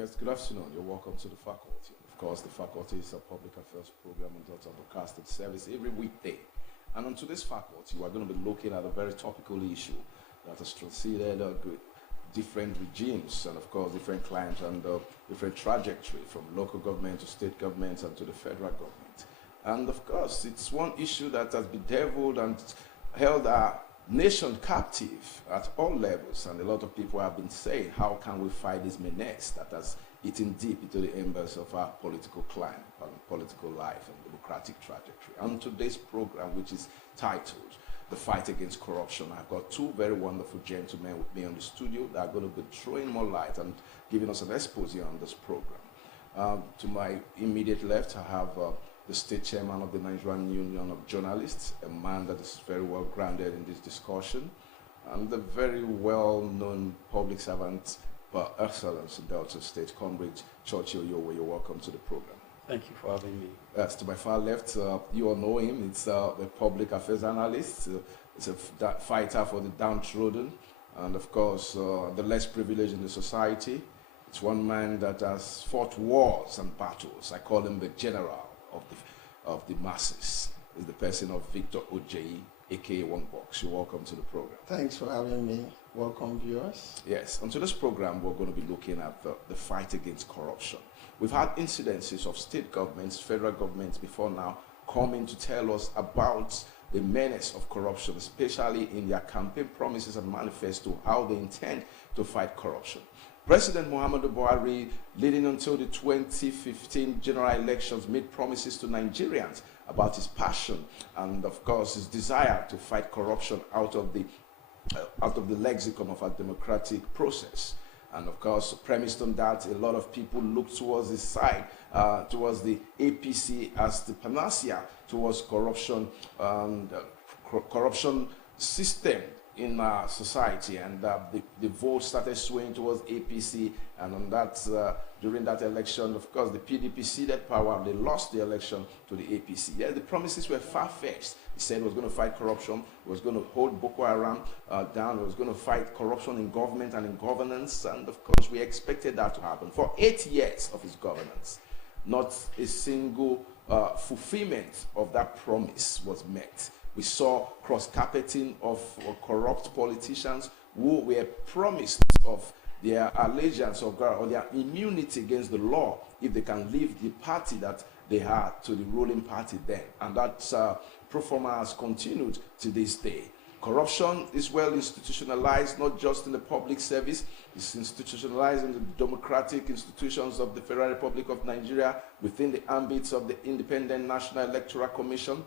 Yes, good afternoon. You're welcome to the faculty. Of course, the faculty is a public affairs program on Delta Broadcasting Service every weekday. And on today's faculty, we're going to be looking at a very topical issue that has transited different regimes and, of course, different climes and different trajectory from local government to state governments and to the federal government. And, of course, it's one issue that has bedeviled and held our nation captive at all levels, and a lot of people have been saying, how can we fight this menace that has eaten deep into the embers of our political climate, political life, and democratic trajectory? On today's program, which is titled The Fight Against Corruption, I've got two very wonderful gentlemen with me on the studio that are going to be throwing more light and giving us an expose on this program. To my immediate left, I have the state chairman of the Nigerian Union of Journalists, a man that is very well grounded in this discussion, and the very well-known public servant par excellence in Delta State, Comrade CHURCHILL. You're welcome to the program. Thank you for having me. Yes, to my far left, you all know him. It's a public affairs analyst. It's a fighter for the downtrodden, and of course, the less privileged in the society. It's one man that has fought wars and battles. I call him the general of the masses. Is the person of Victor OJEI, aka WONGBOX. You're welcome to the program. Thanks for having me. Welcome, viewers. Yes, on today's program, we're going to be looking at the fight against corruption. We've had incidences of state governments, federal governments before now coming to tell us about the menace of corruption, especially in their campaign promises and manifesto, how they intend to fight corruption. President Muhammadu Buhari, leading until the 2015 general elections, made promises to Nigerians about his passion and, of course, his desire to fight corruption out of the lexicon of our democratic process. And, of course, premised on that, a lot of people look towards his side, towards the APC as the panacea towards corruption, corruption system in our society, and the vote started swaying towards APC, and on that, during that election, of course, the PDP ceded power, and they lost the election to the APC. Yeah, the promises were far-fetched. He said he was going to fight corruption, he was going to hold Boko Haram down, he was going to fight corruption in government and in governance, and of course, we expected that to happen. For 8 years of his governance, not a single fulfillment of that promise was met. We saw cross-carpeting of corrupt politicians who were promised of their allegiance of God or their immunity against the law if they can leave the party that they had to the ruling party then. And that pro forma has continued to this day. Corruption is well institutionalized, not just in the public service, it's institutionalized in the democratic institutions of the Federal Republic of Nigeria, within the ambits of the Independent National Electoral Commission,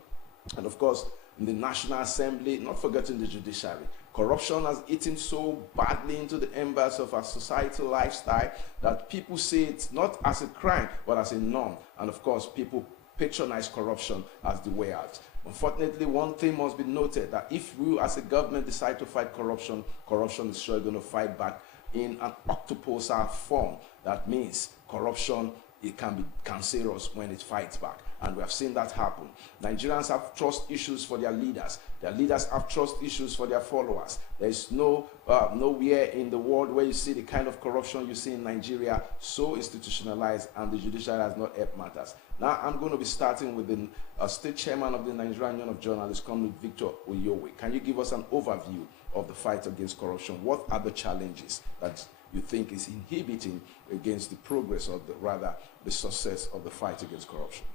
and of course, in the National Assembly, not forgetting the judiciary. Corruption has eaten so badly into the embers of our societal lifestyle that people see it not as a crime, but as a norm. And of course, people patronize corruption as the way out. Unfortunately, one thing must be noted, that if we as a government decide to fight corruption, corruption is sure going to fight back in an octopusal form. That means corruption, it can be cancerous when it fights back. And we have seen that happen. Nigerians have trust issues for their leaders. Their leaders have trust issues for their followers. There is nowhere in the world where you see the kind of corruption you see in Nigeria so institutionalized, and the judiciary has not helped matters. Now I'm going to be starting with the state chairman of the Nigerian Union of Journalists, Comrade Victor OYOWE. Can you give us an overview of the fight against corruption? What are the challenges that you think is inhibiting against the progress, or rather the success of the fight against corruption?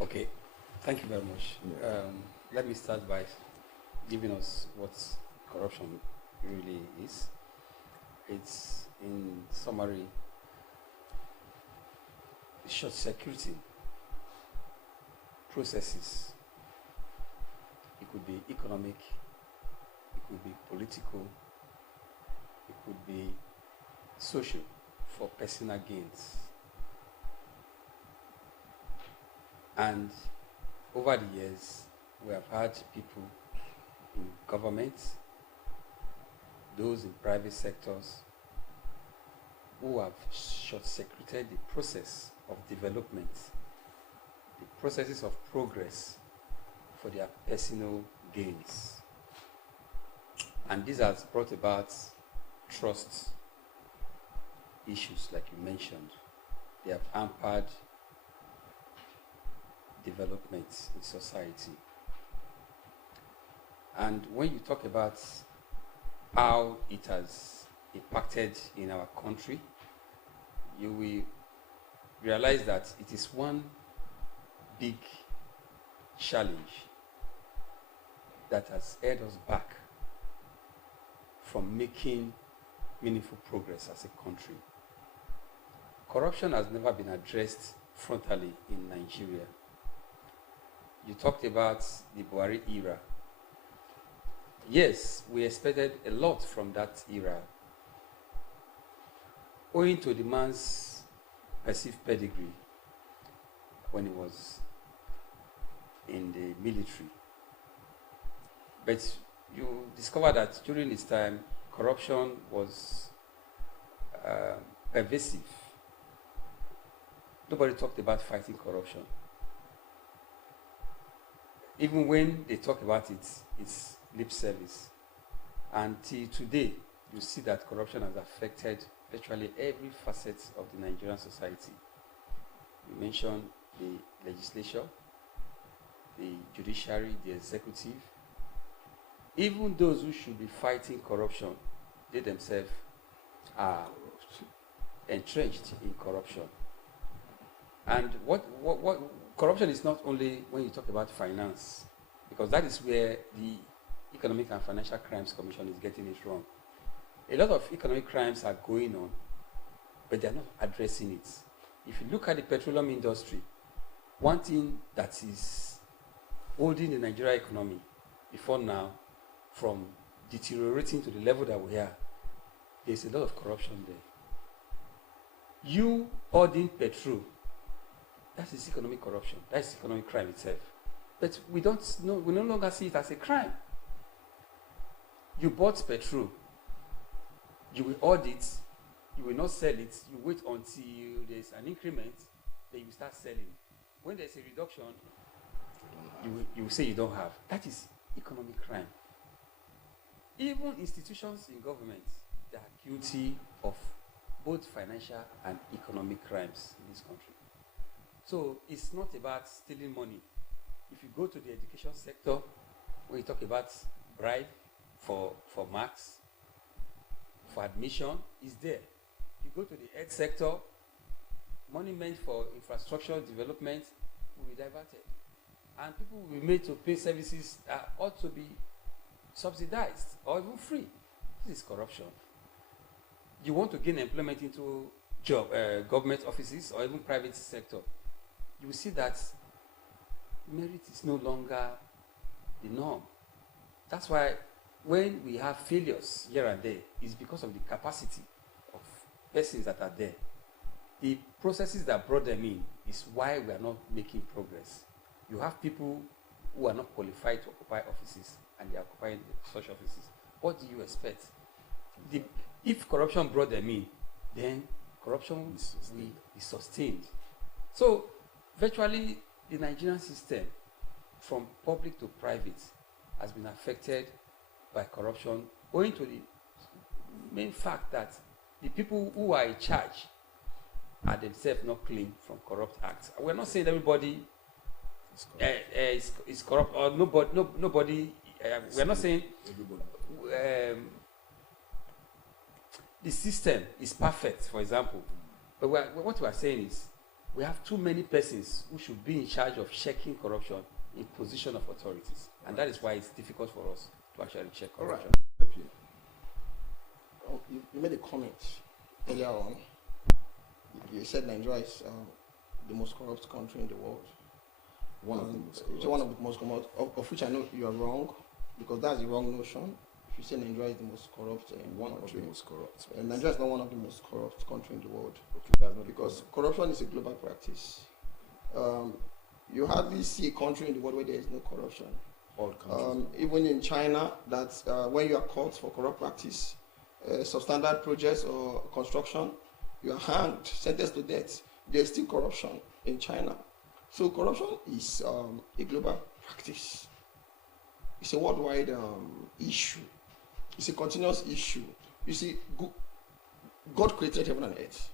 Okay, thank you very much. Yeah. Let me start by giving us what corruption really is. It's, in summary, short-circuiting processes. It could be economic, it could be political, it could be social, for personal gains. And over the years, we have had people in government, those in private sectors, who have short-circuited the process of development, the processes of progress for their personal gains. And this has brought about trust issues like you mentioned. They have hampered development in society. And when you talk about how it has impacted in our country, you will realize that it is one big challenge that has held us back from making meaningful progress as a country. Corruption has never been addressed frontally in Nigeria. You talked about the Buhari era. Yes, we expected a lot from that era, owing to the man's perceived pedigree when he was in the military. But you discover that during his time, corruption was pervasive. Nobody talked about fighting corruption. Even when they talk about it, it's lip service. Until today, you see that corruption has affected virtually every facet of the Nigerian society. You mentioned the legislature, the judiciary, the executive. Even those who should be fighting corruption, they themselves are entrenched in corruption. And what corruption is not only when you talk about finance, because that is where the Economic and Financial Crimes Commission is getting it wrong. A lot of economic crimes are going on, but they're not addressing it. If you look at the petroleum industry, one thing that is holding the Nigerian economy before now from deteriorating to the level that we are, there's a lot of corruption there. You hoarding petrol, that is economic corruption. That's economic crime itself. But we no longer see it as a crime. You bought petrol, you will hoard it, you will not sell it, you wait until there's an increment, then you start selling. When there's a reduction, you will say you don't have. That is economic crime. Even institutions in government, they are guilty of both financial and economic crimes in this country. So it's not about stealing money. If you go to the education sector, when you talk about bribe for marks, for admission, it's there. You go to the health sector, money meant for infrastructure development will be diverted. And people will be made to pay services that ought to be subsidized or even free. This is corruption. You want to gain employment into government offices or even private sector, you will see that merit is no longer the norm. That's why when we have failures here and there, it's because of the capacity of persons that are there. The processes that brought them in is why we are not making progress. You have people who are not qualified to occupy offices, and they are occupying such offices. What do you expect? If corruption brought them in, then corruption will be sustained. So, virtually, the Nigerian system, from public to private, has been affected by corruption, owing to the main fact that the people who are in charge are themselves not clean from corrupt acts. We're not saying everybody is corrupt, or nobody. We're not saying the system is perfect, for example. But what we are saying is we have too many persons who should be in charge of checking corruption in position of authorities, and that is why it's difficult for us to actually check corruption. You made a comment earlier on. You said Nigeria is the most corrupt country in the world. One of the most corrupt. One of the most corrupt, of which I know you are wrong, because that's the wrong notion. If you say Nigeria is the most corrupt One of the most corrupt. Nigeria is not one of the most corrupt countries in the world. Okay, that's not because corruption is a global practice. You hardly see a country in the world where there is no corruption. All countries. Even in China, that when you are caught for corrupt practice, substandard projects or construction, you are hanged, sentenced to death. There is still corruption in China. So corruption is a global practice. It's a worldwide issue. It's a continuous issue. You see, God created heaven and earth.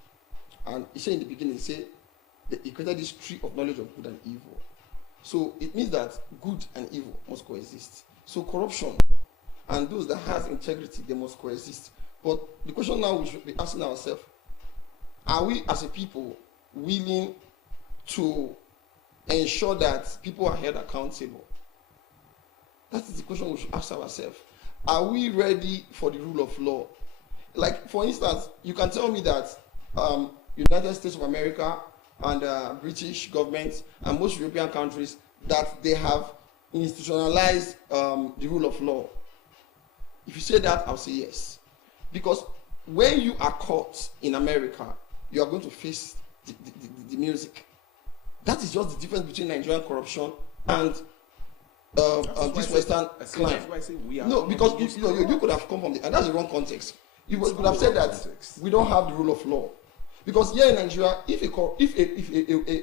And he said in the beginning, he created this tree of knowledge of good and evil. So it means that good and evil must coexist. So corruption and those that has integrity, they must coexist. But the question now we should be asking ourselves, are we as a people willing to ensure that people are held accountable? That is the question we should ask ourselves. Are we ready for the rule of law? Like, for instance, you can tell me that United States of America and British government and most European countries, that they have institutionalized the rule of law. If you say that, I'll say yes. Because when you are caught in America, you are going to face the music. That is just the difference between Nigerian corruption and this Western climb. No, because you could have come from and that's the wrong context. You could have said that we don't have the rule of law. Because here in Nigeria, if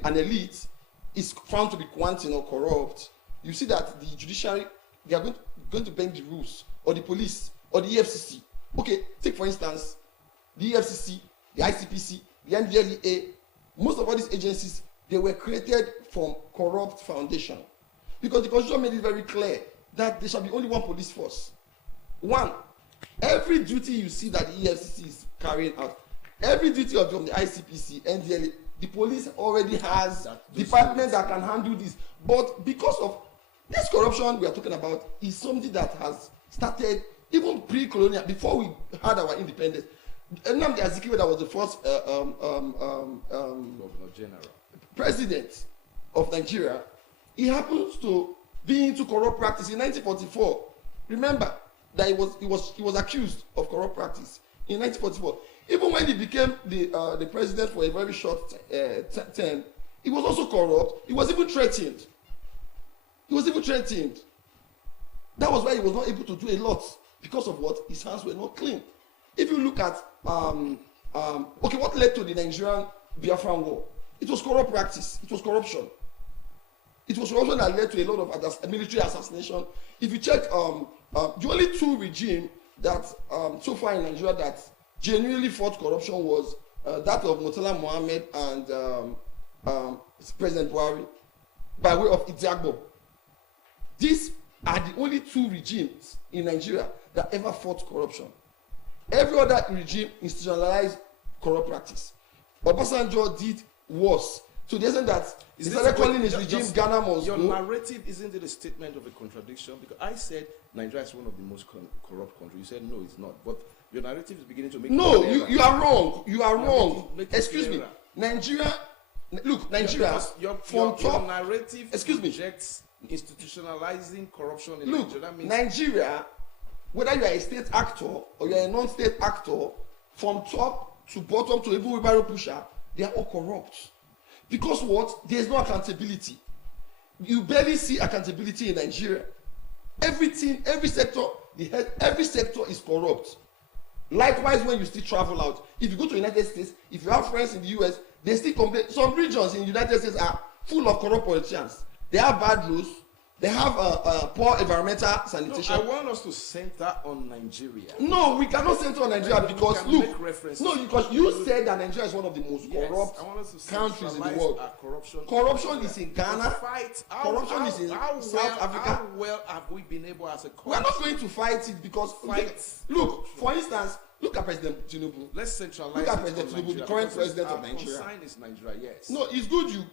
an elite is found to be wanting or corrupt, you see that the judiciary, they are going to bend the rules, or the police, or the EFCC. Okay, take for instance, the EFCC, the ICPC, the NDLEA, most of all these agencies, they were created from corrupt foundation. Because the Constitution made it very clear that there shall be only one police force. One, every duty you see that the EFCC is carrying out, every duty of the ICPC, NDLEA, the police already has department that can handle this. But because of this corruption we are talking about is something that has started even pre-colonial, before we had our independence. Nnamdi Azikiwe, that was the first president of Nigeria, he happens to be into corrupt practice in 1944. Remember that he was accused of corrupt practice in 1944. Even when he became the president for a very short term, he was also corrupt. He was even threatened. That was why he was not able to do a lot, because of what? His hands were not clean. If you look at what led to the Nigerian Biafran War? It was corrupt practice. It was corruption. It was corruption that led to a lot of military assassination. If you check, the only two regimes that so far in Nigeria that genuinely fought corruption was that of Murtala Mohammed and President Buhari, by way of Idiagbo. These are the only two regimes in Nigeria that ever fought corruption. Every other regime institutionalized corrupt practice. Obasanjo did worse. To the extent that he started calling his regime Ghana must go. Your narrative isn't it a statement of a contradiction? Because I said Nigeria is one of the most corrupt countries. You said no, it's not. But your narrative is beginning to make no. You are wrong. You are wrong. Excuse me. Nigeria. Look, Nigeria. Your narrative rejects institutionalizing corruption in Nigeria. That means Nigeria, whether you are a state actor or you are a non-state actor, from top to bottom to even wheelbarrow pusher, they are all corrupt. Because what? There is no accountability. You barely see accountability in Nigeria. Everything, every sector is corrupt. Likewise, when you still travel out, if you go to the United States, if you have friends in the US, they still complain. Some regions in the United States are full of corrupt politicians. They have bad rules. They have poor environmental sanitation. No, I want us to center on Nigeria. No, we cannot center on Nigeria because look. No, because you said that Nigeria is one of the most corrupt countries in the world. Corruption is in Ghana. Corruption is in South Africa. How well have we been able as a country? We are not going to fight it because look, for instance, look at President Tinubu. Let's centralize. Look at President Tinubu, the current president of Nigeria. Concern is Nigeria, yes. No, it's good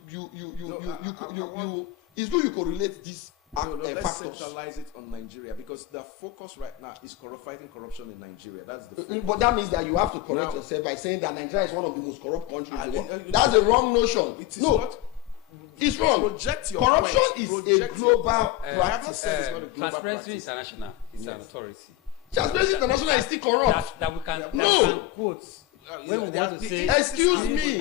it's good you correlate these let's factors. centralize it on Nigeria because the focus right now is fighting corruption in Nigeria. That's the focus. But that means that you have to correct yourself by saying that Nigeria is one of the most corrupt countries in the world. That's the wrong notion. It is not. It's wrong. Corruption is a global practice. Transparency International is an authority. Transparency International is still corrupt. That we can quote. When we want to say, excuse me.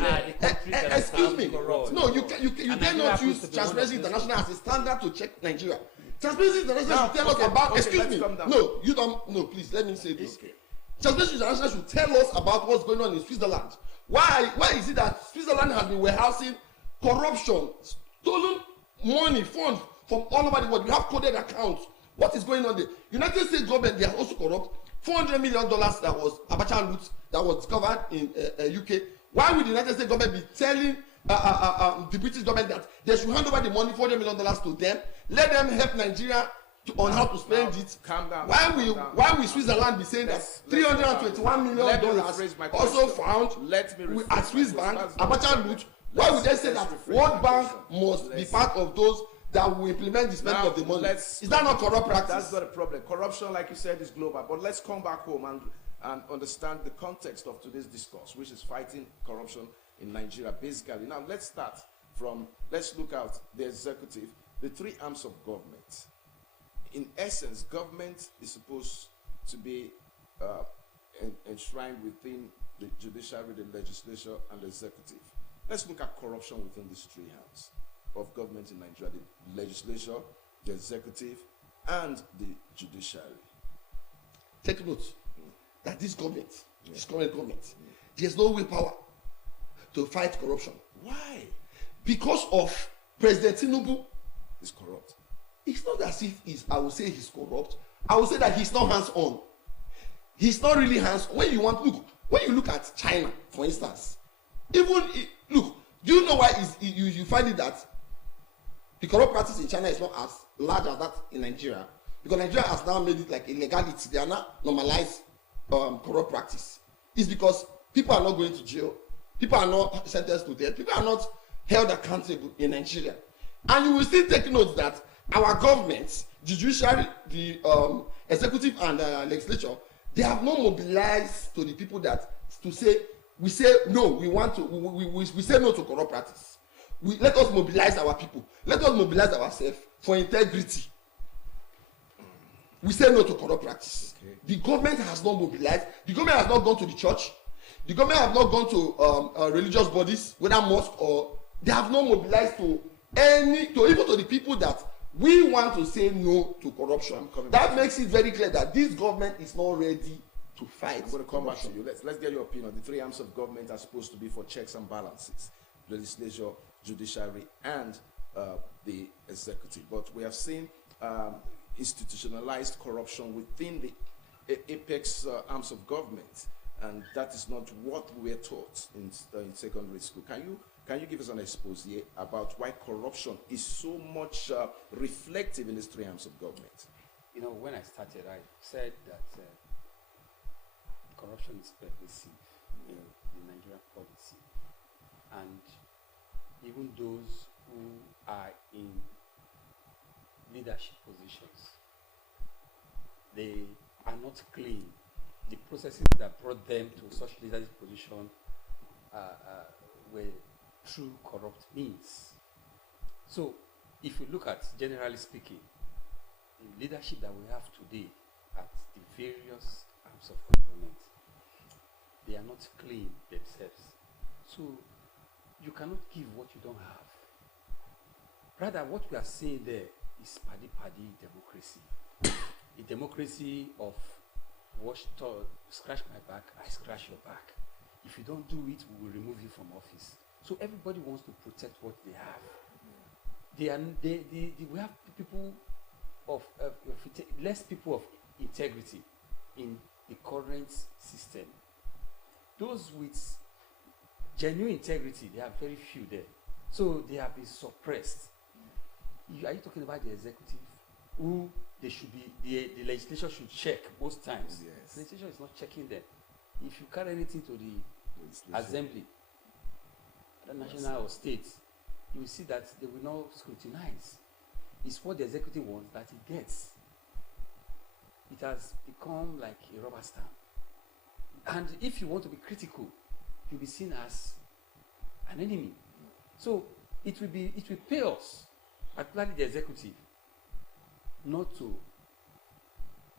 No, you cannot use Transparency International as a standard to check Nigeria. Transparency International should tell us about. Excuse me. No, you don't. No, please let me say this. Okay. Transparency International should tell us about what's going on in Switzerland. Why is it that Switzerland has been warehousing corruption, stolen money, funds from all over the world? You have coded accounts. What is going on there? United States government, they are also corrupt. $400 million that was Abacha loot that was discovered in UK. Why would the United States government be telling the British government that they should hand over the money, $400 million to them, let them help Nigeria on how to spend it? Calm down. Why will Switzerland be saying that $321 million also found at Swiss Bank, Abacha loot? Why would they say that World Bank must be part of those that will implement the spending of the money? Is that not corrupt practice? That's not a problem. Corruption, like you said, is global. But let's come back home and understand the context of today's discourse, which is fighting corruption in Nigeria, basically. Now, let's look at the executive, the three arms of government. In essence, government is supposed to be enshrined within the judiciary, the legislature, and the executive. Let's look at corruption within these three arms of government in Nigeria: the legislature, the executive, and the judiciary. Take note that this government, this current government, there's no willpower to fight corruption. Why? Because of President Tinubu is corrupt. It's not as if I would say he's corrupt. I would say that he's not hands-on. He's not really hands-on. When you look at China, for instance, look, do you know why you find it that the corrupt practice in China is not as large as that in Nigeria? Because Nigeria has now made it like a legality. They are not normalized corrupt practice. It's because people are not going to jail. People are not sentenced to death. People are not held accountable in Nigeria. And you will still take note that our government, the judiciary, the executive and legislature, they have not mobilized to the people to say, we say no, we say no to corrupt practice. Let us mobilize our people. Let us mobilize ourselves for integrity. We say no to corrupt practice. Okay. The government has not mobilized. The government has not gone to the church. The government has not gone to religious bodies, whether mosque or they have not mobilized even to the people that we want to say no to corruption. That makes it very clear that this government is not ready to fight. I'm going to come back to you. Let's get your opinion. The three arms of government are supposed to be for checks and balances: legislature, judiciary, and the executive. But we have seen institutionalized corruption within the apex arms of government, and that is not what we were taught in secondary school. Can you give us an expose about why corruption is so much reflective in these three arms of government? You know, when I started, I said that corruption is pervasive in the Nigerian policy. And even those who are in leadership positions, they are not clean. The processes that brought them to such leadership position were through corrupt means. So, if you look at, generally speaking, the leadership that we have today at the various arms of government, they are not clean themselves. So, you cannot give what you don't have. Rather, what we are seeing there is paddy democracy. A democracy of scratch my back, I scratch your back. If you don't do it, we will remove you from office. So everybody wants to protect what they have. We have people less people of integrity in the current system. Those with genuine integrity, they are very few there. So they have been suppressed. Are you talking about the executive, who they should be, the legislature should check most times? Yes. The legislature is not checking them. If you carry anything to the assembly, the national or state, you will see that they will not scrutinize. It's what the executive wants that he gets. It has become like a rubber stamp. And if you want to be critical, you'll be seen as an enemy. So it will pay us, particularly the executive, not to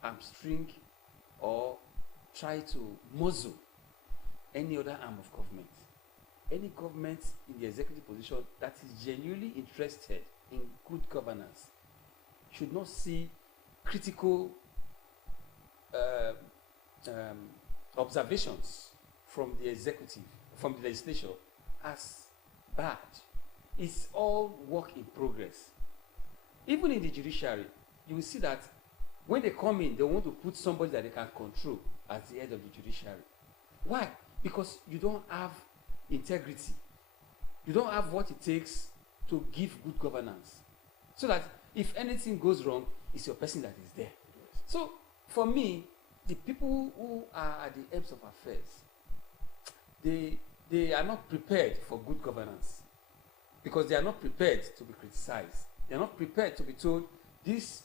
hamstring or try to muzzle any other arm of government. Any government in the executive position that is genuinely interested in good governance should not see critical observations from the executive, from the legislature, as bad. It's all work in progress. Even in the judiciary, you will see that When they come in, they want to put somebody that they can control as the head of the judiciary. Why? Because you don't have integrity. You don't have what it takes to give good governance. So that if anything goes wrong, it's your person that is there. So for me, the people who are at the helms of affairs, they are not prepared for good governance because they are not prepared to be criticized. They are not prepared to be told this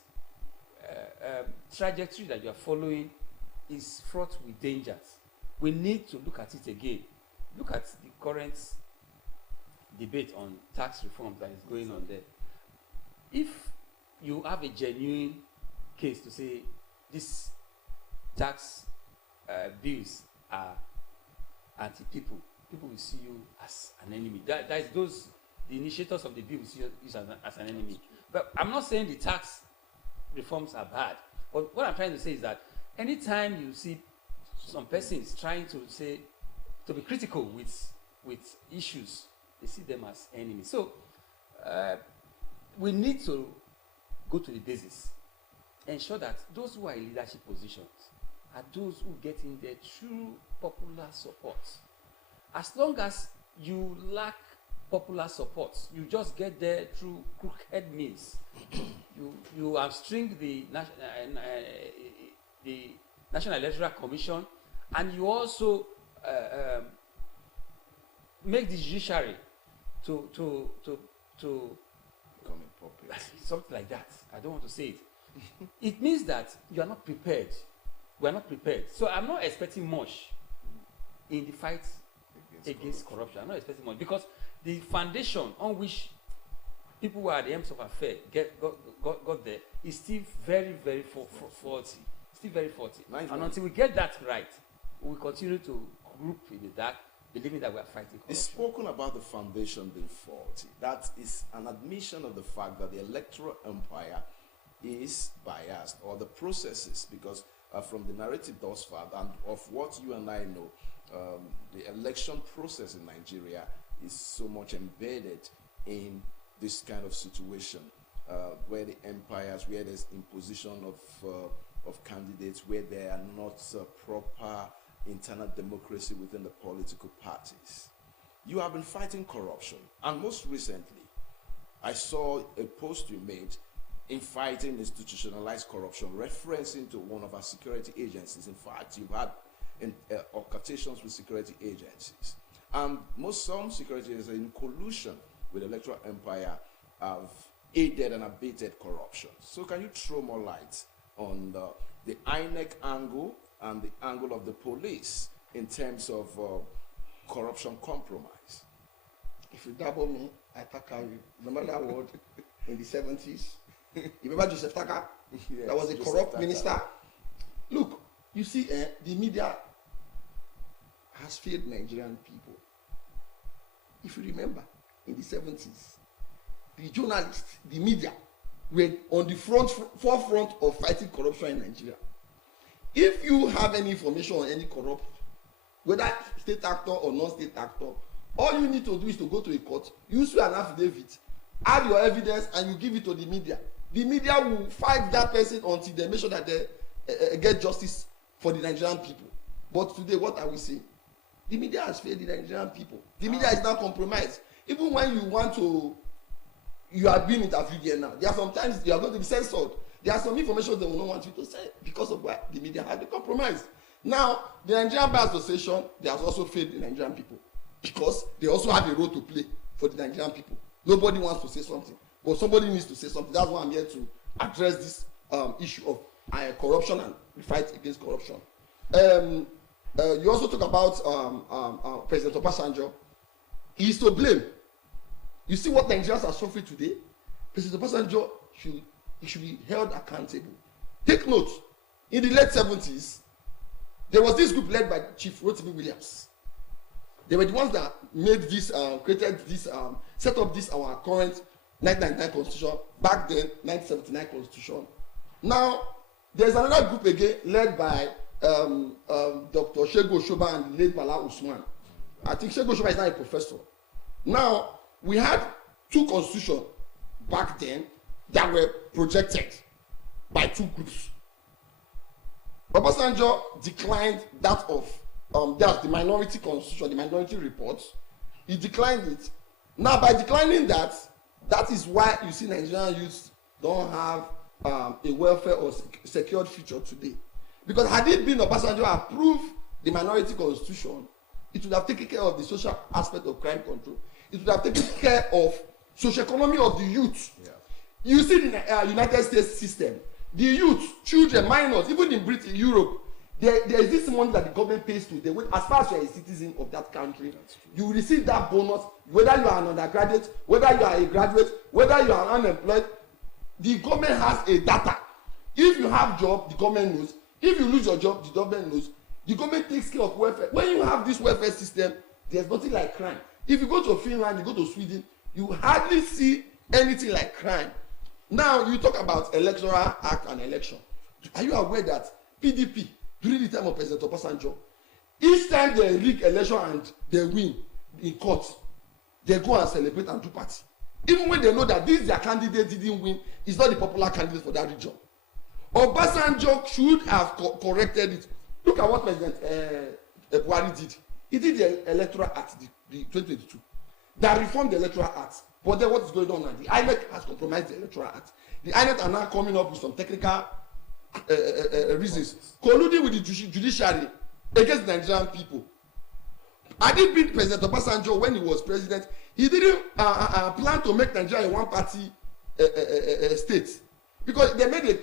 trajectory that you are following is fraught with dangers. We need to look at it again. Look at the current debate on tax reform that is going on there. If you have a genuine case to say these tax bills are anti-people, people will see you as an enemy. That is those, the initiators of the bill will see you as an enemy. But I'm not saying the tax reforms are bad. But what I'm trying to say is that anytime you see some persons trying to say, to be critical with issues, they see them as enemies. So we need to go to the basis, ensure that those who are in leadership positions are those who get in their true popular support. As long as you lack popular support, you just get there through crooked means. You hamstring the National Electoral Commission, and you also make the judiciary to become popular. Something like that. I don't want to say it. It means that you are not prepared. We are not prepared. So I'm not expecting much in the fight against corruption. I'm not expecting much because the foundation on which people who are at the helms of affairs got there is still very, very faulty. Still very faulty. Nice. And until we get that right, we will continue to group in the dark, believing that we are fighting corruption. It's spoken about the foundation being faulty. That is an admission of the fact that the electoral empire is biased, or the processes, because from the narrative thus far and of what you and I know, the election process in Nigeria is so much embedded in this kind of situation, where the empires, where there's imposition of candidates, where there are not proper internal democracy within the political parties. You have been fighting corruption, and most recently, I saw a post you made in fighting institutionalized corruption, referencing to one of our security agencies. In fact, you've had occasions with security agencies. And some security agencies in collusion with the electoral empire have aided and abated corruption. So can you throw more light on the INEC angle and the angle of the police in terms of corruption compromise? If you double me, I tackle you. Remember that word in the 70s? You remember Joseph Taka? Yes, that was a corrupt minister. Look, you see, the media has failed Nigerian people. If you remember, in the 70s, the journalists, the media, were on the forefront of fighting corruption in Nigeria. If you have any information on any corrupt, whether state actor or non-state actor, all you need to do is to go to a court, you swear an affidavit, add your evidence, and you give it to the media. The media will fight that person until they make sure that they get justice for the Nigerian people. But today, what are we saying? The media has failed the Nigerian people. The media is now compromised. Even when you are being interviewed here now, there are sometimes you are going to be censored. There are some information they will not want you to say because of why the media has been compromised. Now, the Nigerian Bar Association, they have also failed the Nigerian people because they also have a role to play for the Nigerian people. Nobody wants to say something, but somebody needs to say something. That's why I'm here to address this issue of corruption and the fight against corruption. You also talk about President Obasanjo. He is to blame. You see what Nigerians are suffering today? President Obasanjo should be held accountable. Take note, in the late 70s, there was this group led by Chief Rotimi Williams. They were the ones that made this, created this, set up this, our current 1999 constitution, back then, 1979 constitution. Now, there's another group again, led by Dr. Shego Oshoba and the late Bala Usman. I think Shego Oshoba is now a professor. Now, we had two constitutions back then that were projected by two groups. Obasanjo declined that of that's the minority constitution, the minority report. He declined it. Now, by declining that, that is why you see Nigerian youths don't have a welfare or secured future today. Because had it been Obasanjo approved the minority constitution, it would have taken care of the social aspect of crime control. It would have taken care of socio-economy of the youth. Yeah. You see the United States system, the youth, children, minors, even in Britain, Europe, there is this money that the government pays to. They will, as far as you are a citizen of that country, you will receive that bonus, whether you are an undergraduate, whether you are a graduate, whether you are unemployed. The government has a data. If you have job, the government knows. If you lose your job, the government knows. The government takes care of welfare. When you have this welfare system, there's nothing like crime. If you go to Finland, you go to Sweden, you hardly see anything like crime. Now, you talk about electoral act and election. Are you aware that PDP, during the time of President Obasanjo, each time they rig election and they win in court, they go and celebrate and do party. Even when they know that this their candidate didn't win, is not the popular candidate for that region. Obasanjo should have corrected it. Look at what President Buhari did. He did the electoral act, the 2022, that reformed the electoral act. But then what is going on now? The INEC has compromised the electoral act. The INEC are now coming up with some technical reasons, colluding with the judiciary against the Nigerian people. Had it been President Obasanjo when he was president, he didn't plan to make Nigeria a one-party state, because they made a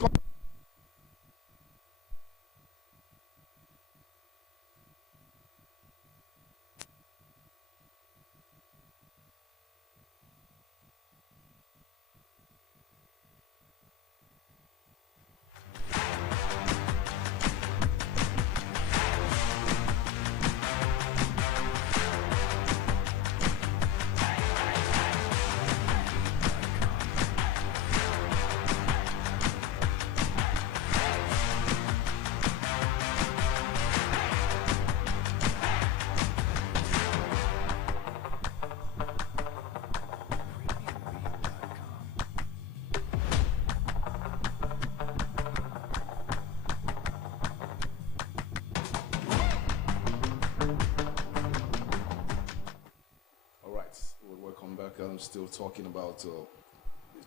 still talking about the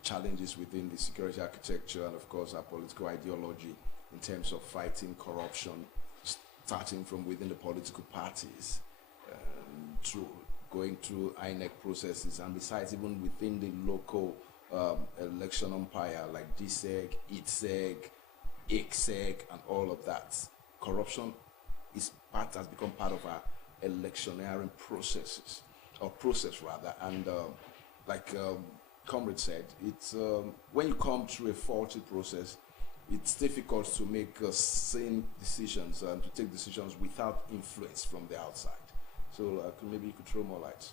challenges within the security architecture and, of course, our political ideology in terms of fighting corruption, starting from within the political parties, through going through INEC processes, and besides even within the local election umpire like DSEG, ITSEG, ICSEG, and all of that. Corruption has become part of our electioneering processes, or process rather, and like Comrade said, it's when you come through a faulty process, it's difficult to make sane decisions and to take decisions without influence from the outside. So maybe you could throw more light.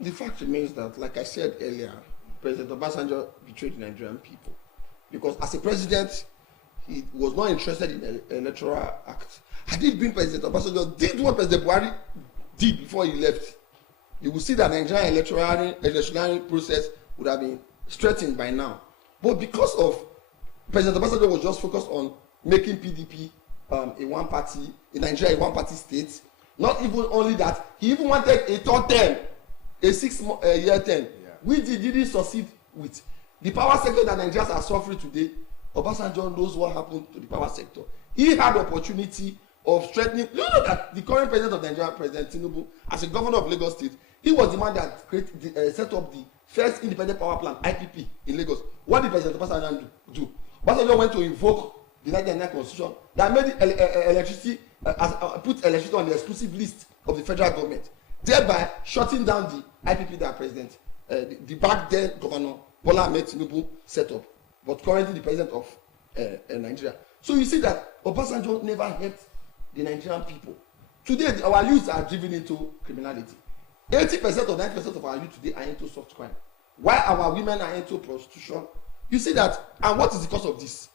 The fact remains that, like I said earlier, President Obasanjo betrayed the Nigerian people, because as a president, he was not interested in the electoral act. Had it been President Obasanjo did what President Buhari did before he left, you will see that Nigerian electoral process would have been straightened by now. But because of President Obasanjo was just focused on making PDP a one-party, in Nigeria a one-party state, not even only that, he even wanted a third term, a 6-year term, which he didn't succeed with. The power sector that Nigerians are suffering today, Obasanjo knows what happened to the power sector. He had the opportunity of strengthening. You know that the current president of Nigeria, President Tinubu, as a governor of Lagos State, he was the man that set up the first independent power plant, IPP, in Lagos. What did President Obasanjo do? Obasanjo went to invoke the 1999 constitution that made electricity, put electricity on the exclusive list of the federal government, thereby shutting down the IPP that President, the back then governor Bola Ahmed Tinubu set up, but currently the president of Nigeria. So you see that Obasanjo never helped the Nigerian people. Today, our youths are driven into criminality. 80% or 90% of our youth today are into soft crime, while our women are into prostitution. You see that, and what is the cause of this?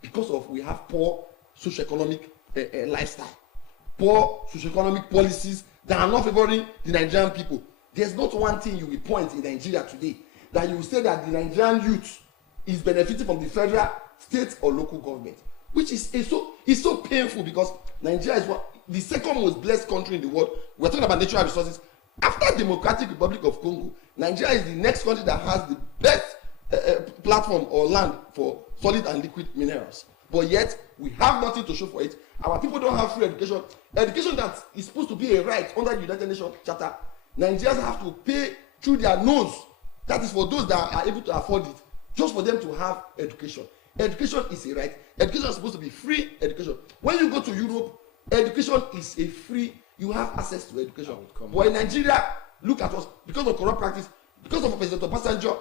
Because of we have poor socioeconomic lifestyle, poor socioeconomic policies that are not favoring the Nigerian people. There's not one thing you will point in Nigeria today that you will say that the Nigerian youth is benefiting from the federal, state, or local government. which is so painful, because Nigeria is the second most blessed country in the world. We're talking about natural resources. After Democratic Republic of Congo, Nigeria is the next country that has the best platform or land for solid and liquid minerals. But yet, we have nothing to show for it. Our people don't have free education. Education that is supposed to be a right under the United Nations Charter. Nigerians have to pay through their nose. That is for those that are able to afford it, just for them to have education. Education is a right. Education is supposed to be free education. When you go to Europe, education is a free, you have access to education. But in Nigeria, look at us, because of corrupt practice, because of President Obasanjo,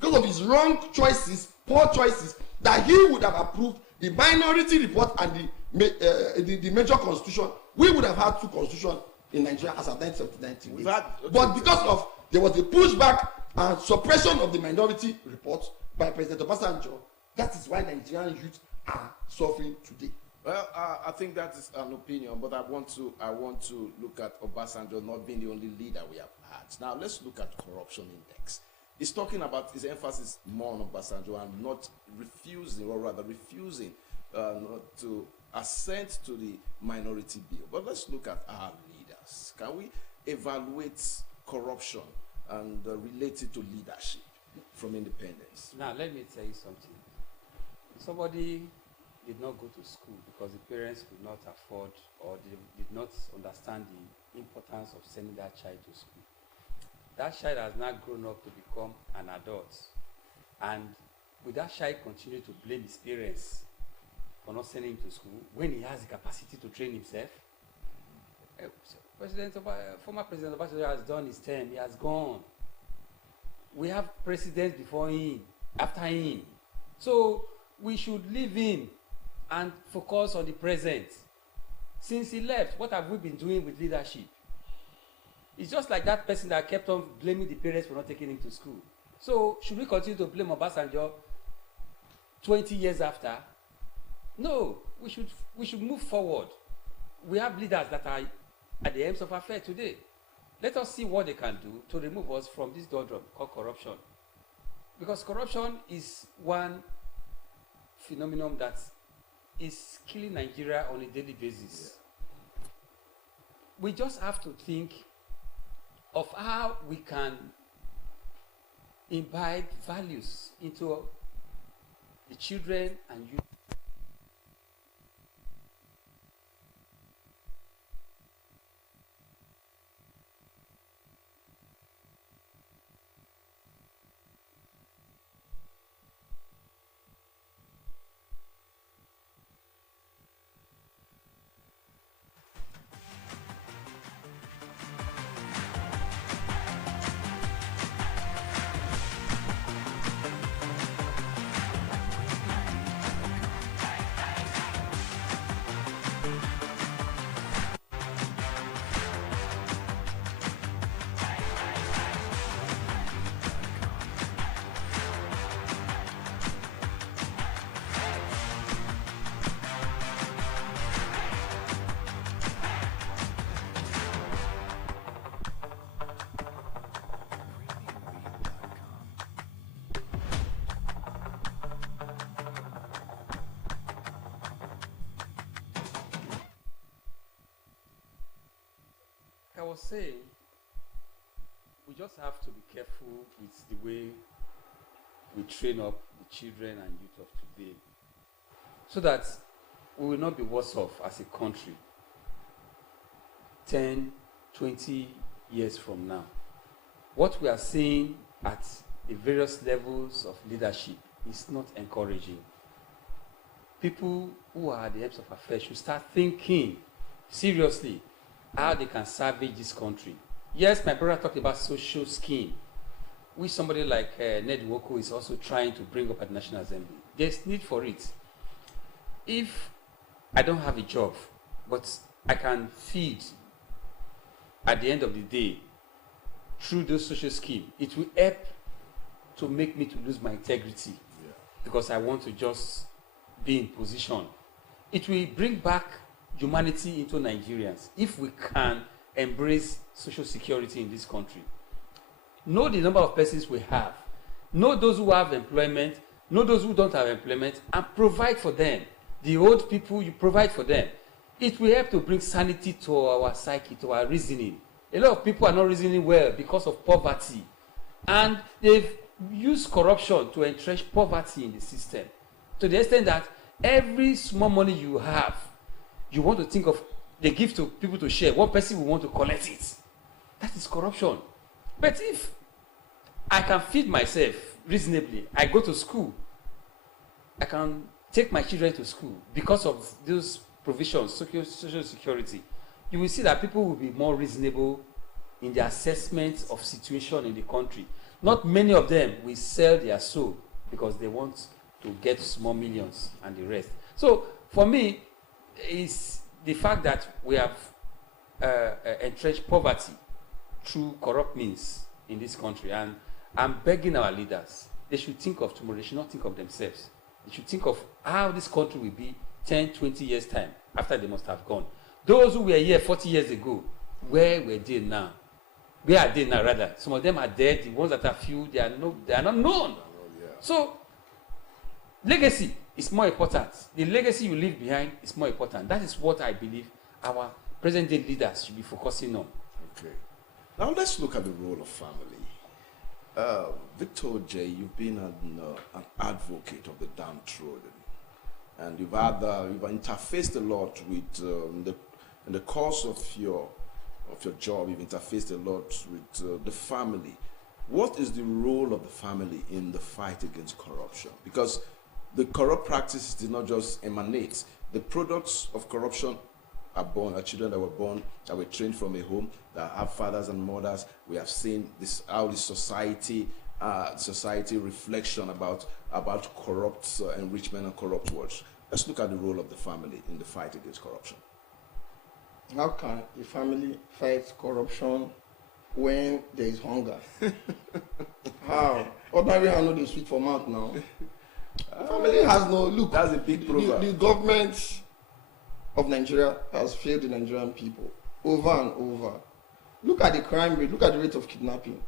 because of his wrong choices, poor choices, that he would have approved the minority report and the major constitution. We would have had two constitutions in Nigeria as of 1978. But because of there was a pushback and suppression of the minority report by President Obasanjo, that is why Nigerian youth are suffering today. Well, I think that is an opinion, but I want to look at Obasanjo not being the only leader we have had. Now let's look at corruption index. He's talking about his emphasis more on Obasanjo and not refusing, or rather refusing not to assent to the minority bill. But let's look at our leaders. Can we evaluate corruption and relate it to leadership from independence? Now, let me tell you something. Somebody did not go to school because the parents could not afford, or they did not understand the importance of sending that child to school. That child has now grown up to become an adult. And will that child continue to blame his parents for not sending him to school when he has the capacity to train himself? Former President Obasanjo has done his term. He has gone. We have presidents before him, after him. So we should leave him and focus on the present. Since he left, what have we been doing with leadership? It's just like that person that kept on blaming the parents for not taking him to school. So should we continue to blame Obasanjo 20 years after? No, we should move forward. We have leaders that are at the ends of affair today. Let us see what they can do to remove us from this doldrum called corruption. Because corruption is one phenomenon that is killing Nigeria on a daily basis. Yeah. We just have to think of how we can imbibe values into the children and youth. I was saying, we just have to be careful with the way we train up the children and youth of today, so that we will not be worse off as a country 10, 20 years from now. What we are seeing at the various levels of leadership is not encouraging. People who are at the ends of affairs should start thinking seriously how they can salvage this country. Yes, my brother talked about social scheme, which somebody like Ned Nwoko is also trying to bring up at the National Assembly. There's need for it. If I don't have a job, but I can feed at the end of the day through those social schemes, it will help to make me to lose my integrity, because I want to just be in position. It will bring back humanity into Nigerians if we can embrace social security in this country. Know the number of persons we have. Know those who have employment. Know those who don't have employment, and provide for them. the old people, you provide for them. It will help to bring sanity to our psyche, to our reasoning. A lot of people are not reasoning well because of poverty. And they've used corruption to entrench poverty in the system. To the extent that every small money you have, you want to think of, they give to people to share. One person will want to collect it. That is corruption. But if I can feed myself reasonably, I go to school, I can take my children to school because of those provisions, social security, you will see that people will be more reasonable in the assessment of situation in the country. Not many of them will sell their soul because they want to get small millions and the rest. So for me, it's the fact that we have entrenched poverty through corrupt means in this country. And I'm begging our leaders, they should think of tomorrow. They should not think of themselves. They should think of how this country will be 10, 20 years' time after they must have gone. Those who were here 40 years ago, where were they now? Where are they now, rather? Some of them are dead. The ones that are few, they are not known. So, legacy is more important. The legacy you leave behind is more important. That is what I believe our present-day leaders should be focusing on. Okay. Now let's look at the role of family. Victor OJEI, you've been an advocate of the downtrodden, and you've interfaced a lot with in the course of your job. You've interfaced a lot with the family. What is the role of the family in the fight against corruption? Because the corrupt practices did not just emanate. The products of corruption are born, are children that were born, that were trained from a home, that have fathers and mothers. We have seen this, how the society reflection about corrupt enrichment and corrupt words. Let's look at the role of the family in the fight against corruption. How can a family fight corruption when there is hunger? How? Ordinary hand no dey sweet for mouth now. Family has no look. That's a big proverb. The government of Nigeria has failed the Nigerian people over and over. Look at the crime rate. Look at the rate of kidnapping.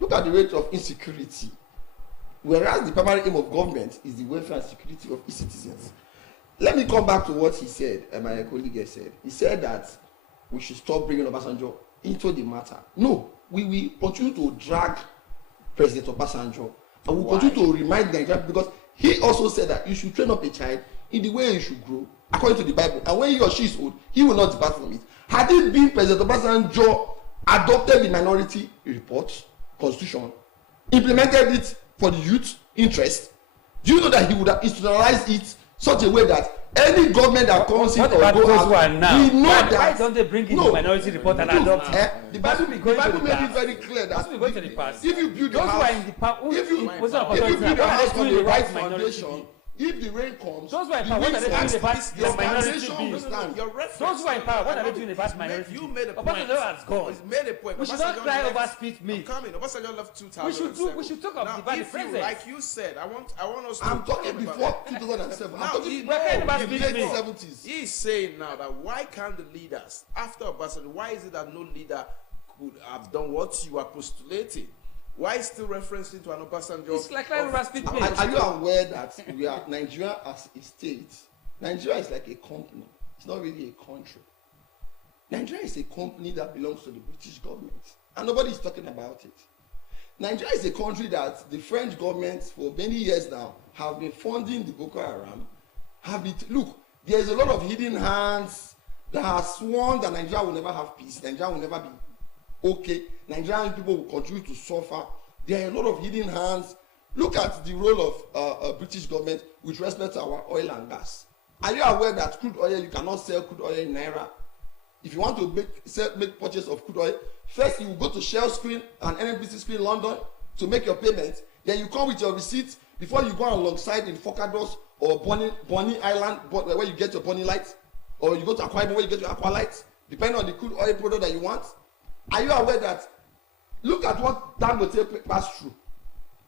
Look at the rate of insecurity. Whereas the primary aim of government is the welfare and security of its citizens. Let me come back to what he said, and my colleague said. He said that we should stop bringing Obasanjo into the matter. No, we will continue to drag President Obasanjo, and we will continue to remind Nigeria, because he also said that you should train up a child in the way he should grow, according to the Bible. And when he or she is old, he will not depart from it. Had it been President Obasanjo adopted the minority report, constitution, implemented it for the youth interest, do you know that he would have institutionalized it such a way that any government that comes in or go out, we know that. Why don't they bring in the minority report and adopt it? The Bible made it very clear that if you build your house, if you build your house on the right foundation, if the rain comes, those who are in power, what are they doing about your minority understand. Those who are in power, what are they doing about minority? You made a point. Obasanjo has gone. He's made a point. We should not cry over speech meat. Obasanjo left 2007. We should talk about the present. Like you said, I want us to. I'm talking before 2007. I'm talking about the late 70s. He's saying now that why can't the leaders after Obasanjo? Why is it that no leader could have done what you are postulating? Why still referencing to an Obasanjo? It's like speech meat. Are you aware that we are Nigeria as a state? Nigeria is like a company. It's not really a country. Nigeria is a company that belongs to the British government, and nobody is talking about it. Nigeria is a country that the French government for many years now have been funding the Boko Haram. Look, there is a lot of hidden hands that have sworn that Nigeria will never have peace. Nigeria will never be okay. Nigerian people will continue to suffer. There are a lot of hidden hands. Look at the role of British government with respect to our oil and gas. Are you aware that crude oil, you cannot sell crude oil in Naira? If you want to make purchase of crude oil, first you will go to Shell screen and NNPC screen London to make your payment. Then you come with your receipt before you go alongside in Focados or Bonny Island, where you get your Bonny lights, or you go to Akwa Ibom where you get your Aqua lights, depending on the crude oil product that you want. Are you aware that, look at what Dangote passed through.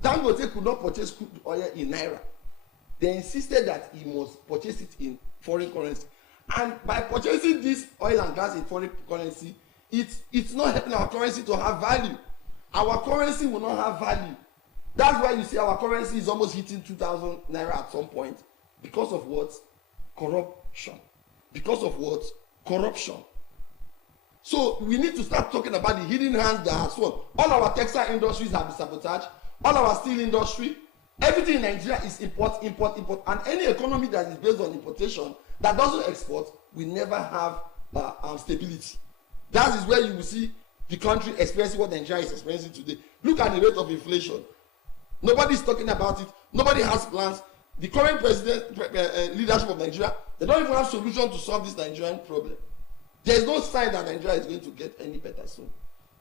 Dangote could not purchase crude oil in Naira. They insisted that he must purchase it in foreign currency. And by purchasing this oil and gas in foreign currency, it's not helping our currency to have value. Our currency will not have value. That's why you see our currency is almost hitting 2,000 Naira at some point. Because of what? corruption. Because of what? Corruption. So we need to start talking about the hidden hands that has won. All our textile industries have been sabotaged. All our steel industry, everything in Nigeria is import. And any economy that is based on importation that doesn't export will never have stability. That is where you will see the country experiencing what Nigeria is experiencing today. Look at the rate of inflation. Nobody is talking about it. Nobody has plans. The current leadership of Nigeria, they don't even have solution to solve this Nigerian problem. There is no sign that Nigeria is going to get any better soon.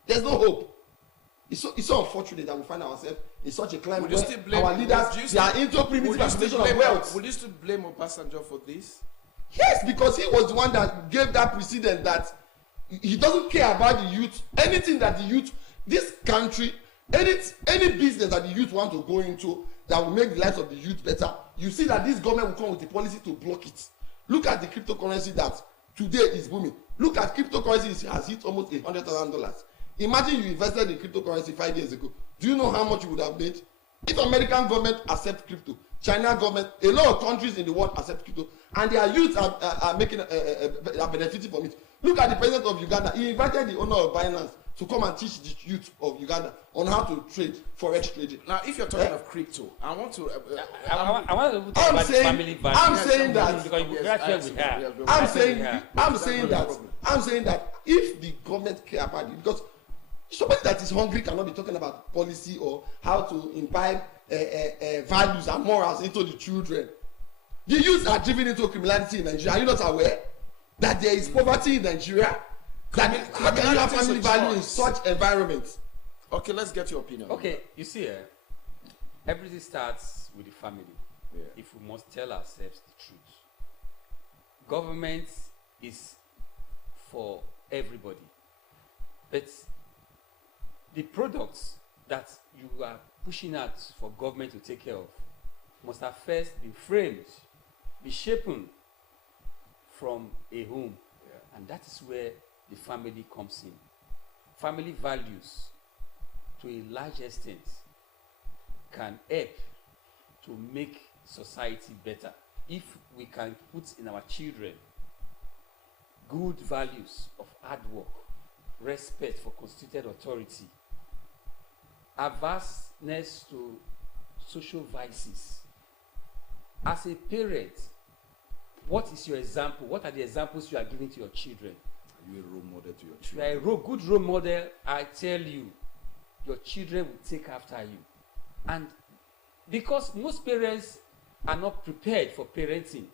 There's no hope. It's so unfortunate that we find ourselves in such a climate where our leaders they are into primitive accumulation of wealth. Would you still blame Obasanjo for this? Yes, because he was the one that gave that precedent that he doesn't care about the youth. Anything that the youth, this country, any business that the youth want to go into that will make the lives of the youth better, you see that this government will come with a policy to block it. Look at the cryptocurrency that today is booming. Look at cryptocurrency has hit almost $100,000. Imagine you invested in cryptocurrency 5 years ago. Do you know how much you would have made? If American government accept crypto, China government, a lot of countries in the world accept crypto, and their youth are making are benefiting from it. Look at the president of Uganda. He invited the owner of Binance to come and teach the youth of Uganda on how to trade forex trading. Now, if you're talking of crypto, I want to. I want to talk about family value. I'm saying that. I'm saying that if the government care about it, because somebody that is hungry cannot be talking about policy or how to imbibe values and morals into the children. The youth are driven into criminality in Nigeria. Are you not aware that there is poverty in Nigeria? How can you have family value in such environments? Okay, let's get your opinion. Okay, you see, everything starts with the family. Yeah. If we must tell ourselves the truth, government is for everybody, but the products that you are pushing out for government to take care of must have first been framed, be shapen from a home, and that is where the family comes in. Family values, to a large extent, can help to make society better if we can put in our children good values of hard work, respect for constituted authority, averseness to social vices. As a parent, what is your example? What are the examples you are giving to your children? Are you a role model to your If you children? are a good role model, I tell you, your children will take after you. And because most parents are not prepared for parenting,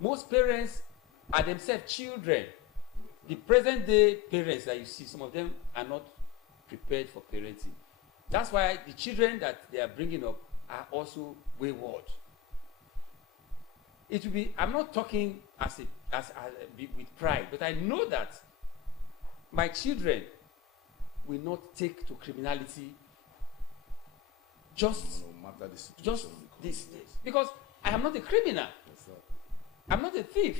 most parents are themselves children. The present day parents that you see, some of them are not prepared for parenting. That's why the children that they are bringing up are also wayward. It will be, I'm not talking with pride, but I know that my children will not take to criminality just No matter the situation. just this, because I am not a criminal. I'm not a thief.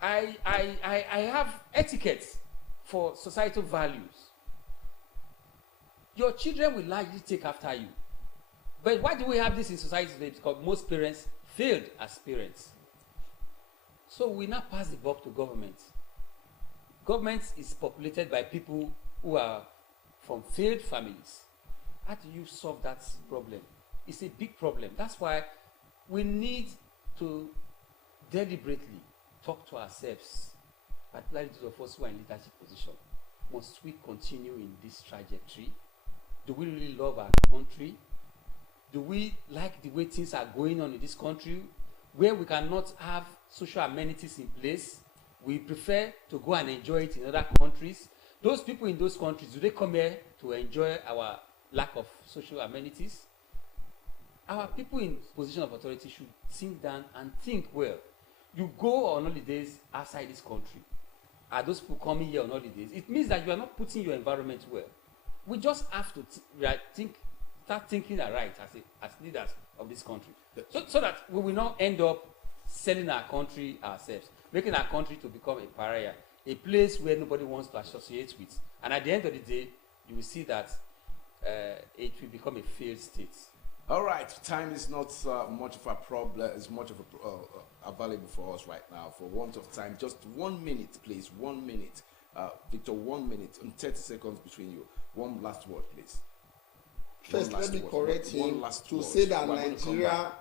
I have etiquette for societal values. Your children will largely take after you. But why do we have this in society today? Because most parents failed as parents. So we now pass the buck to government. Government is populated by people who are from failed families. How do you solve that problem? It's a big problem. That's why we need to deliberately talk to ourselves, particularly those of us who are in leadership position. Must we continue in this trajectory? Do we really love our country? Do we like the way things are going on in this country, where we cannot have social amenities in place? We prefer to go and enjoy it in other countries. Those people in those countries, do they come here to enjoy our lack of social amenities? Our people in position of authority should sit down and think well. You go on holidays outside this country. Are those people coming here on holidays? It means that you are not putting your environment well. We just have to start thinking right as leaders of this country, so that we will not end up selling our country ourselves, making our country to become a pariah, a place where nobody wants to associate with. And at the end of the day, you will see that it will become a failed state. All right, time is not much of a problem. It's much of a available for us right now. For want of time, just 1 minute, please. 1 minute, Victor. 1 minute and 30 seconds between you. One last word, please. First, let me correct him to say that Nigeria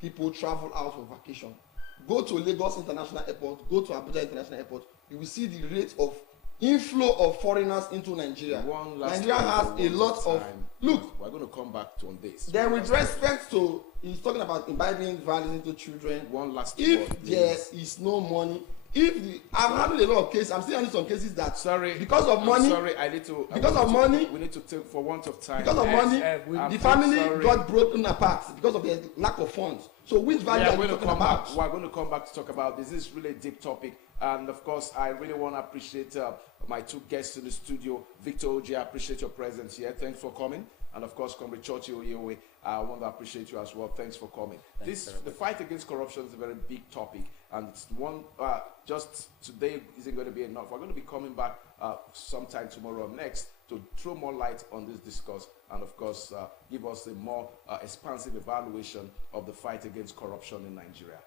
people travel out for vacation. Go to Lagos International Airport, go to Abuja International Airport. You will see the rate of inflow of foreigners into Nigeria. Nigeria has a lot of look. We're going to come back to on this. Then, with respect to, he's talking about imbibing values into children. One last if word, there is no money, I've handled a lot of cases. I'm still handling some cases that because of money. Sorry, I need to. Because of money, we need to take for want of time. Because of money, the family got broken apart because of the lack of funds. So, which value are you talking about? We're going to come back to talk about this. This is really a deep topic, and of course, I really want to appreciate my two guests in the studio. Victor OJEI, I appreciate your presence here. Thanks for coming. And of course, Comrade CHURCHILL, OYOWE, I want to appreciate you as well. Thanks for coming. The fight against corruption is a very big topic, and it's one just today isn't going to be enough. We're going to be coming back sometime tomorrow or next to throw more light on this discourse, and of course, give us a more expansive evaluation of the fight against corruption in Nigeria.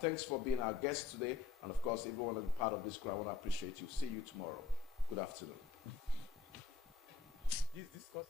Thanks for being our guest today, and of course, everyone that's part of this crowd, I want to appreciate you. See you tomorrow. Good afternoon. This discourse.